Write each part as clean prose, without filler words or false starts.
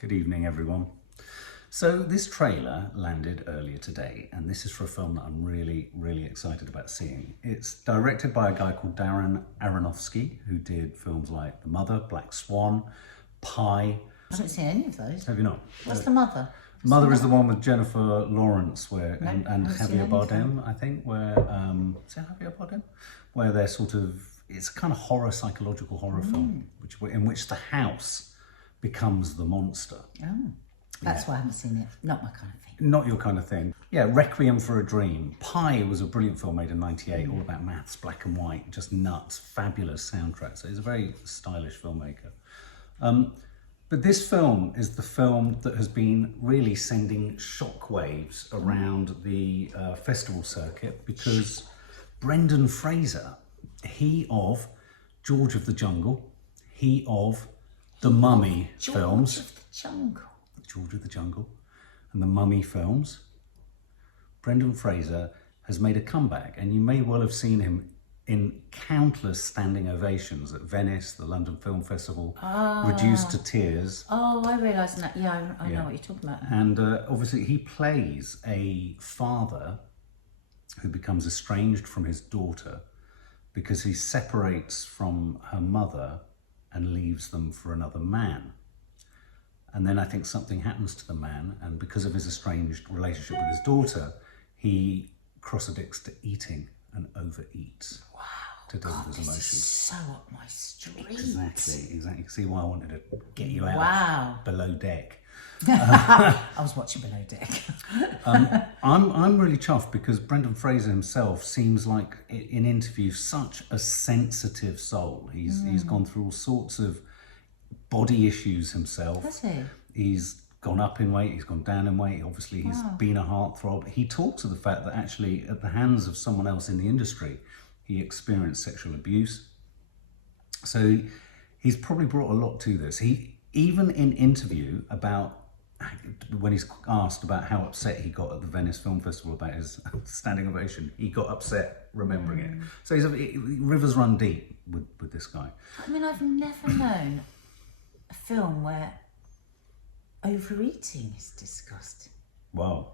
Good evening, everyone. So this trailer landed earlier today, and this is for a film that I'm really excited about seeing. It's directed by a guy called Darren Aronofsky, who did films like The Mother, Black Swan, Pi. I haven't seen any of those. Have you not? What's The Mother? Mother is the one with Jennifer Lawrence No, and I haven't seen Javier any Bardem, I think, where, is it Javier Bardem? Where they're sort of, it's a kind of horror, psychological horror film, in which the house becomes the monster. Oh, that's why I haven't seen it. Not my kind of thing. Not your kind of thing. Yeah, Requiem for a Dream. Pi was a brilliant film made in '98, all about maths, black and white, just nuts, fabulous soundtrack. So he's a very stylish filmmaker. But this film is the film that has been really sending shockwaves around the festival circuit, because Brendan Fraser, he of George of the Jungle, he of the Mummy films. George of the Jungle. George of the Jungle and the Mummy films. Brendan Fraser has made a comeback, and you may well have seen him in countless standing ovations at Venice, the London Film Festival, reduced to tears. Oh, I realise that. Yeah, I know what you're talking about. And obviously he plays a father who becomes estranged from his daughter because he separates from her mother and leaves them for another man. And then I think something happens to the man, and because of his estranged relationship with his daughter, he cross-addicts to eating and overeats. Wow. To deal with his This emotions. is so up my street. Exactly. See why I wanted to get you out Wow. below deck. I was watching Below Deck. I'm really chuffed because Brendan Fraser himself seems like, in interviews, such a sensitive soul. He's gone through all sorts of body issues himself. Has he? He's gone up in weight, he's gone down in weight. Obviously, he's been a heartthrob. He talks of the fact that actually, at the hands of someone else in the industry, he experienced sexual abuse. So he's probably brought a lot to this. He, even in interview about, when he's asked about how upset he got at the Venice Film Festival about his standing ovation, he got upset remembering it. So rivers run deep with this guy. I mean, I've never known a film where overeating is discussed. Wow,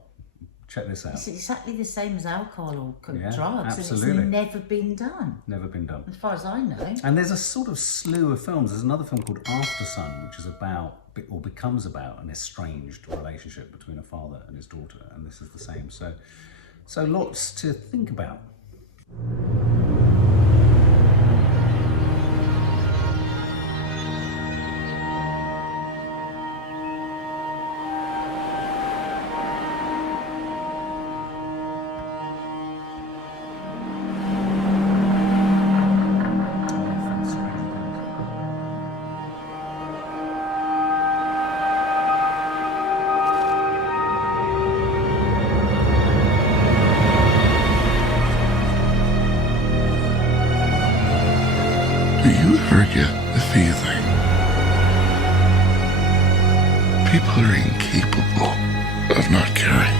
check this out. It's exactly the same as alcohol or Yeah, drugs. absolutely. And it's never been done, Never been done. as far as I know. And there's a sort of slew of films. There's another film called After Sun, which is about, or becomes about, an estranged relationship between a father and his daughter, and this is the same. So lots to think about. Do you ever get the feeling people are incapable of not caring?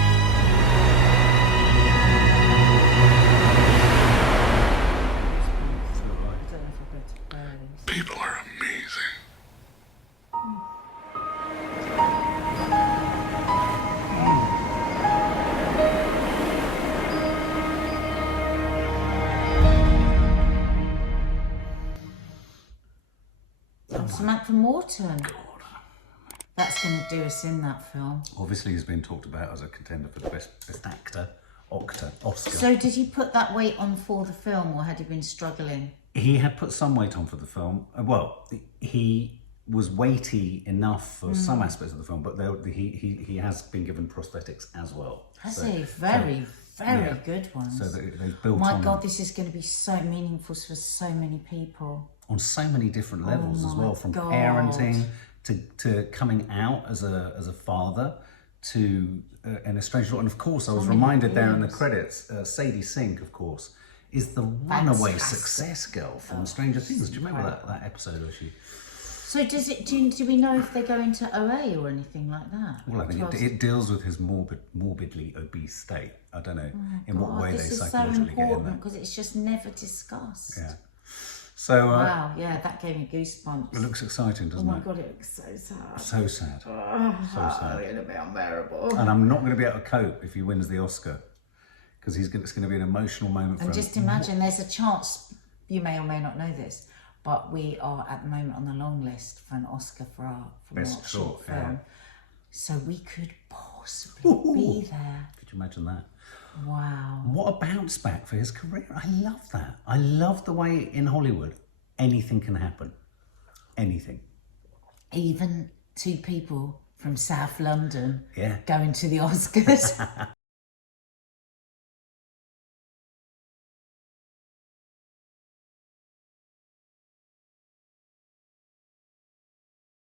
People are amazing. Samantha Morton. That's going to do us in, that film. Obviously, he's been talked about as a contender for the best actor, Oscar. So did he put that weight on for the film, or had he been struggling? He had put some weight on for the film. Well, he was weighty enough for some aspects of the film, but he has been given prosthetics as well. Has So- he? Very good ones. So they've built My on, God, this is going to be so meaningful for so many people. on so many different levels as my well, from God. parenting to coming out as a father to an estranged daughter. And of course, I was reminded there in the credits, Sadie Sink, of course, is the runaway Fantastic. success girl from Stranger Things. Do you remember that episode where she... So do we know if they go into OA or anything like that? Well, I think it deals with his morbidly obese state. I don't know in what way they this is so psychologically get in important there. because it's just never discussed. Yeah. So Wow, yeah, that gave me goosebumps. it looks exciting, Oh doesn't my it? God, it looks so sad. So sad. So sad. It's going to be unbearable. And I'm not going to be able to cope if he wins the Oscar, because it's going to be an emotional moment for And him. just imagine, there's a chance, you may or may not know this, but we are at the moment on the long list for an Oscar for our Best short, film. yeah. So we could possibly be there. Could you imagine that? Wow. What a bounce back for his career. I love that. I love the way in Hollywood anything can happen. Anything. Even two people from South London Yeah. going to the Oscars.